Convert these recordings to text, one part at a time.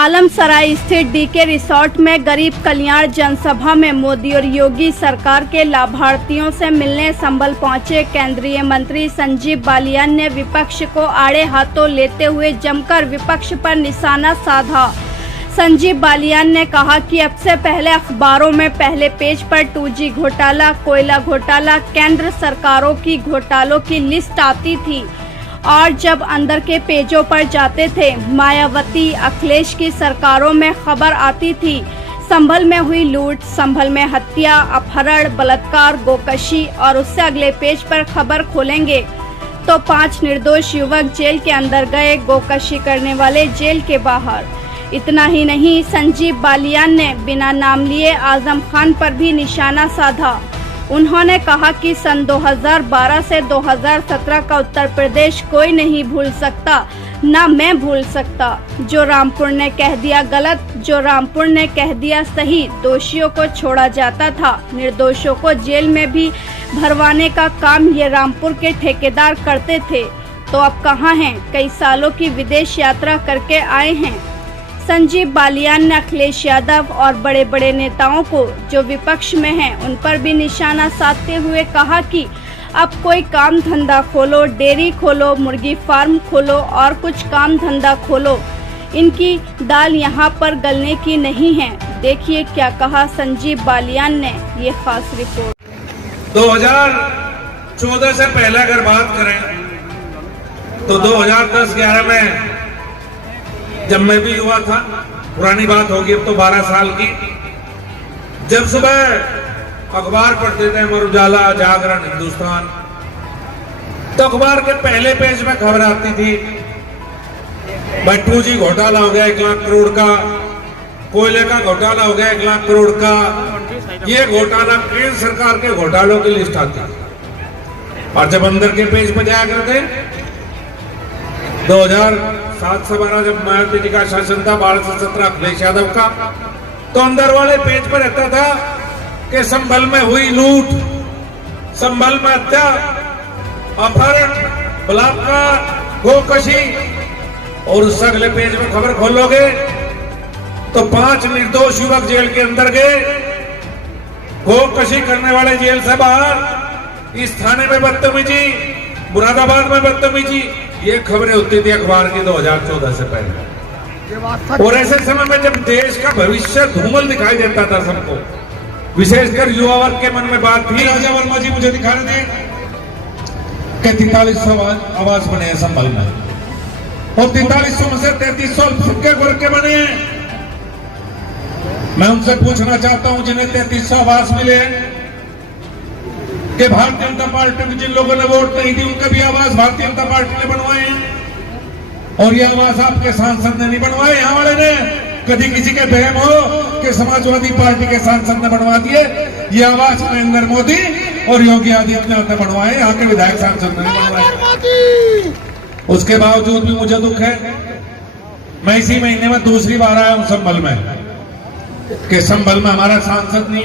आलमसराय स्थित DK resort में गरीब कल्याण जनसभा में मोदी और योगी सरकार के लाभार्थियों से मिलने संभल पहुंचे केंद्रीय मंत्री संजीव बालियान ने विपक्ष को आड़े हाथों लेते हुए जमकर विपक्ष पर निशाना साधा। संजीव बालियान ने कहा कि अब से पहले अखबारों में पहले पेज पर 2G घोटाला, कोयला घोटाला, केंद्र सरकारों की घोटालों की लिस्ट आती थी और जब अंदर के पेजों पर जाते थे मायावती, अखिलेश की सरकारों में खबर आती थी संभल में हुई लूट, संभल में हत्या, अपहरण, बलात्कार, गोकशी और उससे अगले पेज पर खबर खोलेंगे तो 5 निर्दोष युवक जेल के अंदर गए, गोकशी करने वाले जेल के बाहर। इतना ही नहीं, संजीव बालियान ने बिना नाम लिए आजम खान पर भी निशाना साधा। उन्होंने कहा कि सन 2012 से 2017 का उत्तर प्रदेश कोई नहीं भूल सकता, ना मैं भूल सकता। जो रामपुर ने कह दिया गलत, जो रामपुर ने कह दिया सही, दोषियों को छोड़ा जाता था, निर्दोषों को जेल में भी भरवाने का काम ये रामपुर के ठेकेदार करते थे। तो अब कहाँ हैं? कई सालों की विदेश यात्रा करके आए हैं। संजीव बालियान ने अखिलेश यादव और बड़े बड़े नेताओं को जो विपक्ष में हैं उन पर भी निशाना साधते हुए कहा कि अब कोई काम धंधा खोलो, डेयरी खोलो, मुर्गी फार्म खोलो और कुछ काम धंधा खोलो, इनकी दाल यहाँ पर गलने की नहीं है। देखिए क्या कहा संजीव बालियान ने, ये खास रिपोर्ट। 2014 से पहले अगर बात करें तो 2010-11 में जब मैं भी युवा था, पुरानी बात होगी अब तो 12 साल की, जब सुबह अखबार पढ़ते थे अमर उजाला, जागरण, हिंदुस्तान, तो अखबार के पहले पेज में खबर आती थी भाई 2G घोटाला हो गया 1 लाख करोड़ का, कोयले का घोटाला हो गया 1 लाख करोड़ का। ये घोटाला केंद्र सरकार के घोटालों की लिस्ट आती थी और जब अंदर के पेज पर जाया करते 2007 से 12 जब मायावती जी का शासन था, 12 से 17 अखिलेश यादव का, तो अंदर वाले पेज पर रहता था कि संभल में हुई लूट, संभल में हत्या, अपहरण, बलात्कार, गोकशी, और उस अगले पेज में खबर खोलोगे तो 5 निर्दोष युवक जेल के अंदर गए, गोकशी करने वाले जेल से बाहर, इस थाने में बदतमीजी, मुरादाबाद में बदतमीजी, ये खबरें होती थी अखबार की 2014 से पहले। और ऐसे समय में जब देश का भविष्य धूमल दिखाई देता था सबको, विशेषकर युवा वर्ग के मन में बात थी। राजा वर्मा जी मुझे दिखा रहे थे कि 4300 आवास बने हैं संभल में और 4300 में से 3300 सबके वर्ग के बने हैं। मैं उनसे पूछना चाहता हूं जिन्हें 3300 आवास मिले हैं कि भारतीय जनता पार्टी में जिन लोगों ने वोट नहीं दी उनके भी आवास भारतीय जनता पार्टी ने बनवाए हैं और ये आवास आपके सांसद ने नहीं बनवाए, यहाँ वाले ने। कभी किसी के बहम हो कि समाजवादी पार्टी के सांसद ने बनवा दिए, ये आवास नरेंद्र मोदी और योगी आदित्यनाथ ने बनवाए, यहाँ के विधायक सांसद ने बनवाए। उसके बावजूद भी मुझे दुख है, मैं इसी महीने में दूसरी बार आया हूं संभल में, कि संभल में हमारा सांसद नहीं,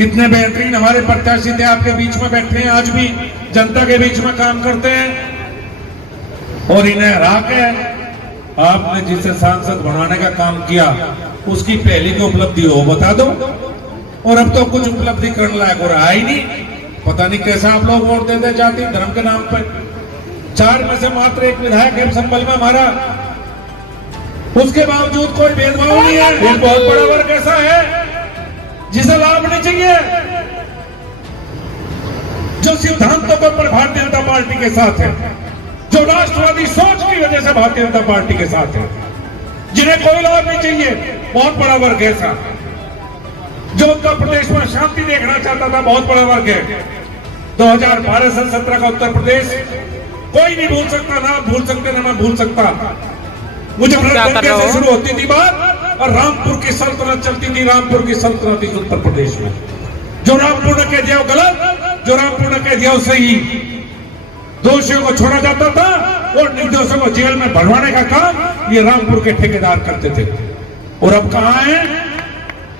इतने बेहतरीन हमारे प्रत्याशी थे, आपके बीच में बैठे हैं, आज भी जनता के बीच में काम करते हैं और इन्हें हरा के आपने जिसे सांसद बनाने का काम किया उसकी पहली की उपलब्धि हो बता दो। और अब तो कुछ उपलब्धि करने लायक हो रहा ही नहीं। पता नहीं कैसा आप लोग वोट देते जाति धर्म के नाम पर। 4 में से मात्र 1 विधायक है संभल में हमारा, उसके बावजूद कोई भेदभाव नहीं है। एक बहुत बड़ा वर्ग ऐसा है जिसे लाभ नहीं चाहिए, जो सिद्धांतों पर भारतीय जनता पार्टी के साथ है, जो राष्ट्रवादी सोच की वजह से भारतीय जनता पार्टी के साथ है, जिन्हें कोई लाभ नहीं चाहिए। बहुत बड़ा वर्ग है ऐसा, जो उत्तर प्रदेश में शांति देखना चाहता था, बहुत बड़ा वर्ग है। 2012 से 17 का उत्तर प्रदेश कोई नहीं भूल सकता, ना भूल सकते ना मैं भूल सकता। मुझे से शुरू होती थी बात और रामपुर की सल्तनत चलती थी, रामपुर की सल्तनत थी उत्तर प्रदेश में। जो रामपुर ने कह दिया वो गलत, जो रामपुर ने कह दिया वो सही। दोषियों को छोड़ा जाता था और निर्दोषों को जेल में भरवाने का काम ये रामपुर के ठेकेदार करते थे। और अब कहाँ हैं?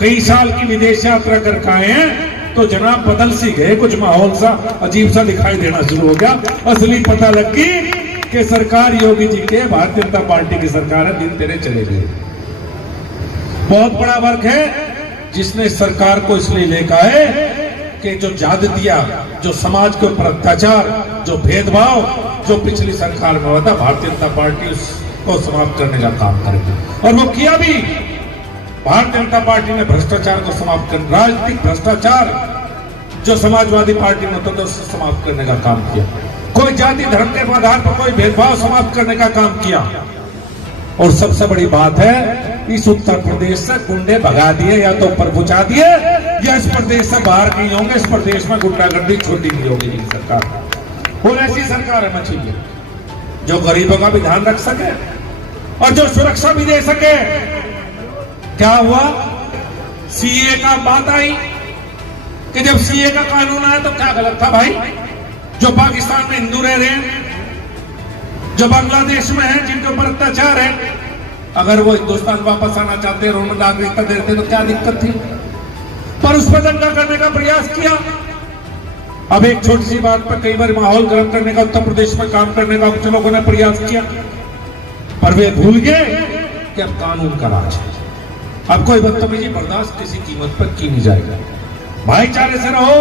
कई साल की विदेश यात्रा कर आए हैं तो जनाब बदल सी गए, कुछ माहौल सा अजीब सा दिखाई देना शुरू हो गया। असली पता लग गई कि सरकार योगी जी के, भारतीय जनता पार्टी की सरकार है, दिन तेरे चले गए। बहुत बड़ा वर्ग है जिसने सरकार को इसलिए लेकर आए कि जो ज्यादतियां, जो समाज के ऊपर अत्याचार, जो भेदभाव, जो पिछली सरकार में हुआ था, भारतीय जनता पार्टी उसको समाप्त करने का काम करेगी और वो किया भी। भारतीय जनता पार्टी ने भ्रष्टाचार को समाप्त कर, राजनीतिक भ्रष्टाचार जो समाजवादी पार्टी में होता था उससे समाप्त करने का काम किया। कोई जाति धर्म के आधार पर कोई भेदभाव समाप्त करने का काम किया। और सबसे बड़ी बात है, इस उत्तर प्रदेश से गुंडे भगा दिए, या तो ऊपर पहुंचा दिए, या इस प्रदेश से बाहर नहीं होंगे। इस प्रदेश में गुंडागर्दी छोटी नहीं होगी जी सरकार। और ऐसी सरकार हमें चाहिए जो गरीबों का भी ध्यान रख सके और जो सुरक्षा भी दे सके। क्या हुआ, सीए का बात आई कि जब सीए का कानून आया तो क्या गलत था भाई? जो पाकिस्तान में हिंदू रह रहे हैं, जो बांग्लादेश में हैं, जिनके ऊपर अत्याचार है, अगर वो हिंदुस्तान वापस आना चाहते हैं, उन्हें नागरिकता देते तो क्या दिक्कत थी? पर उस पर दंगा करने का प्रयास किया। अब एक छोटी सी बात पर कई बार माहौल गर्म करने का, उत्तर प्रदेश में काम करने का कुछ लोगों ने प्रयास किया, पर वे भूल गए कि अब कानून का राज है। अब कोई बदतमीजी बर्दाश्त किसी कीमत पर की नहीं जाएगा। भाईचारे से रहो,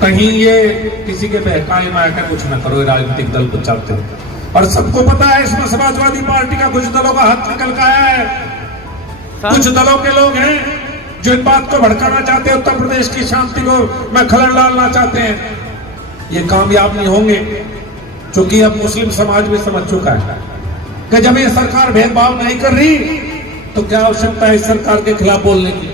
कहीं ये किसी के बहकाए में आकर कुछ न करो। राजनीतिक दल को चलते हो और सबको पता है इसमें समाजवादी पार्टी का कुछ दलों का हाथ निकल का है। कुछ दलों के लोग हैं जो इस बात को भड़काना चाहते हैं, उत्तर प्रदेश की शांति को में खलल डालना चाहते हैं। ये कामयाब नहीं होंगे, क्योंकि अब मुस्लिम समाज भी समझ चुका है कि जब ये सरकार भेदभाव नहीं कर रही तो क्या आवश्यकता है इस सरकार के खिलाफ बोलने की।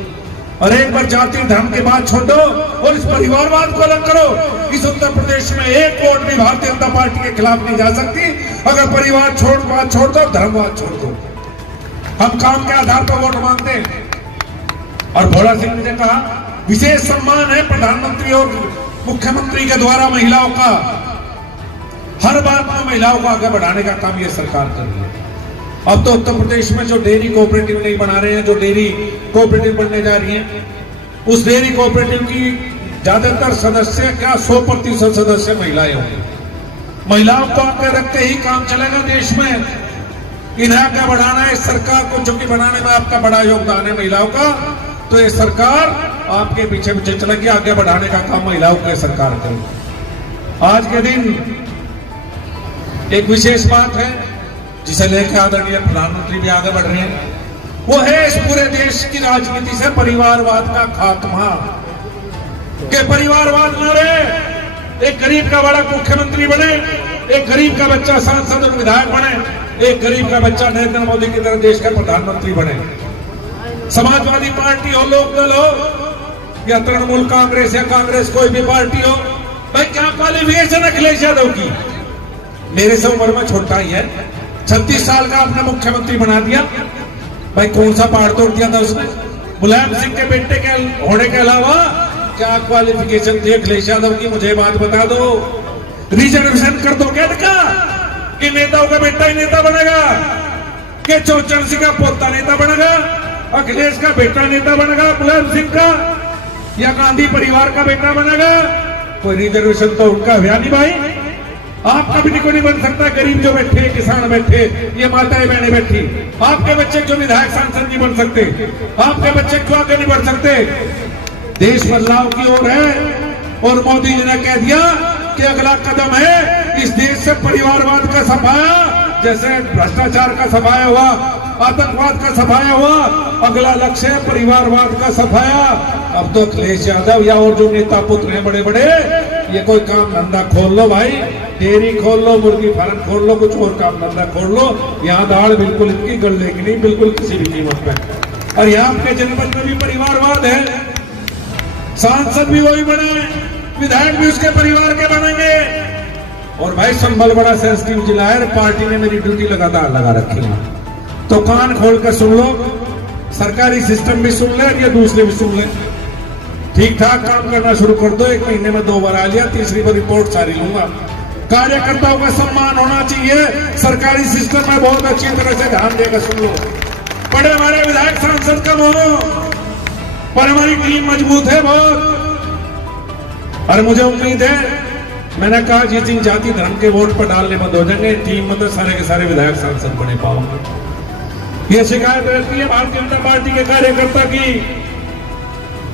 और एक बार जाति धर्म की बात छोड़ो और इस परिवारवाद को अलग करो। इस उत्तर प्रदेश में एक वोट भी भारतीय जनता पार्टी के खिलाफ नहीं जा सकती अगर परिवार बात छोड़ दो, धर्मवाद छोड़ दो। हम काम के आधार पर वोट मांगते हैं। और भोला सिंह ने कहा विशेष सम्मान है प्रधानमंत्री और मुख्यमंत्री के द्वारा महिलाओं का। हर बात में महिलाओं को आगे बढ़ाने का काम ये सरकार कर रही है। अब तो उत्तर प्रदेश में जो डेयरी कोऑपरेटिव नहीं बना रहे हैं, जो डेयरी कोऑपरेटिव बनने जा रही हैं, उस डेयरी कोऑपरेटिव की ज्यादातर सदस्य, क्या 100% सदस्य महिलाएं होंगी। महिलाओं को आगे रखते ही काम चलेगा देश में। इन्हें आगे बढ़ाना है इस सरकार को, जो कि बनाने में आपका बड़ा योगदान है महिलाओं का। तो ये सरकार आपके पीछे पीछे चलेगी, आगे बढ़ाने का काम महिलाओं की सरकार करेगी। आज के दिन एक विशेष बात है जिसे लेकर आदरणीय प्रधानमंत्री भी आगे बढ़ रहे हैं, वो है इस पूरे देश की राजनीति से परिवारवाद का खात्मा। कि परिवारवाद न रहे, एक गरीब का बड़ा मुख्यमंत्री बने, एक गरीब का बच्चा सांसद और विधायक बने, एक गरीब का बच्चा नरेंद्र मोदी की तरह देश का प्रधानमंत्री बने। समाजवादी पार्टी हो, लोकदल हो, या तृणमूल कांग्रेस या कांग्रेस कोई भी पार्टी हो, भाई क्या क्वालिफिकेशन है अखिलेश यादव की? मेरे से उम्र में छोटा ही है, 36 साल का आपने मुख्यमंत्री बना दिया। भाई कौन सा पहाड़ तोड़ दिया था उसने? मुलायम सिंह के बेटे के होने के अलावा क्या क्वालिफिकेशन थी अखिलेश यादव की? मुझे बात बता दो। रिजर्वेशन कर दो क्या कि नेताओं का बेटा ही नेता बनेगा, कि चौचर सिंह का पोता नेता बनेगा, अखिलेश का बेटा नेता बनेगा, मुलायम सिंह का, या गांधी परिवार का बेटा बनेगा? कोई रिजर्वेशन तो उनका हुआ नहीं भाई। आपका भी नहीं बन सकता। गरीब जो बैठे, किसान बैठे, ये माताएं बहनें बैठी, आपके बच्चे जो विधायक सांसद नहीं बन सकते, आपके बच्चे क्यों आगे नहीं बढ़ सकते? देश बदलाव की ओर है और मोदी जी ने कह दिया कि अगला कदम है इस देश से परिवारवाद का सफाया। जैसे भ्रष्टाचार का सफाया हुआ, आतंकवाद का सफाया हुआ, अगला लक्ष्य है परिवारवाद का सफाया। अब तो अखिलेश यादव या और जो नेता पुत्र हैं बड़े बड़े, ये कोई काम धंधा खोल लो भाई, डेयरी खोल लो, मुर्गी फार्म खोल लो, कुछ और काम धंधा खोल लो। यहाँ दाढ़ बिल्कुल इनकी गलने की नहीं, बिल्कुल किसी भी कीमत पे। और यहाँ आपके जनपद में भी परिवारवाद है, सांसद भी वही बने, विधायक भी उसके परिवार के बनेंगे। और भाई संभल बड़ा सेंसिटिव जिला है, पार्टी ने मेरी ड्यूटी लगातार लगा रखी है, तो कान खोल कर सुन लो, सरकारी सिस्टम भी सुन ले और ये दूसरे भी सुन ले। ठीक ठाक काम करना शुरू कर दो, 1 महीने में 2 बार आ लिया, तीसरी बार रिपोर्ट सारी लूंगा। कार्यकर्ताओं का सम्मान होना चाहिए, सरकारी सिस्टम में बहुत अच्छी तरह से ध्यान देकर सुन लो। बड़े हमारे विधायक सांसद कम हो, पर हमारी टीम मजबूत है बहुत। और मुझे उम्मीद है, मैंने कहा जिस दिन जाति धर्म के वोट पर डालने बंद हो जाएंगे, टीम में तो सारे के सारे विधायक सांसद बने पाऊंगा। ये शिकायत रहती है भारतीय जनता पार्टी के कार्यकर्ता की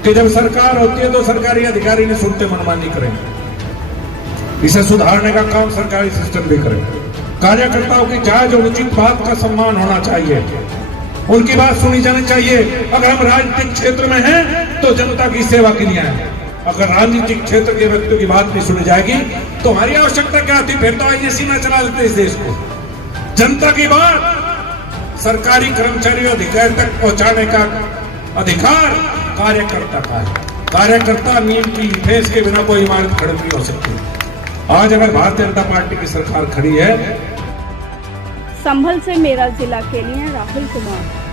कि जब सरकार होती है तो सरकारी अधिकारी ने सुनते मनमानी करेंगे। इसे सुधारने का काम सरकारी सिस्टम भी करे। कार्यकर्ताओं की जायज और उचित बात का सम्मान होना चाहिए, उनकी बात सुनी जानी चाहिए। अगर हम राजनीतिक क्षेत्र में हैं तो जनता की सेवा के लिए हैं। अगर राजनीतिक क्षेत्र के व्यक्तियों की बात नहीं सुनी जाएगी तो हमारी आवश्यकता क्या थी? फिर तो आईएएस ना चला लेते इस देश को। जनता की बात सरकारी कर्मचारियों अधिकारी तक पहुंचाने का अधिकार कार्यकर्ता का है। कार्यकर्ता नींव की ठेस के बिना कोई इमारत खड़ी नहीं हो सकती। आज अगर भारतीय जनता पार्टी की सरकार खड़ी है। संभल से मेरा जिला के लिए राहुल कुमार।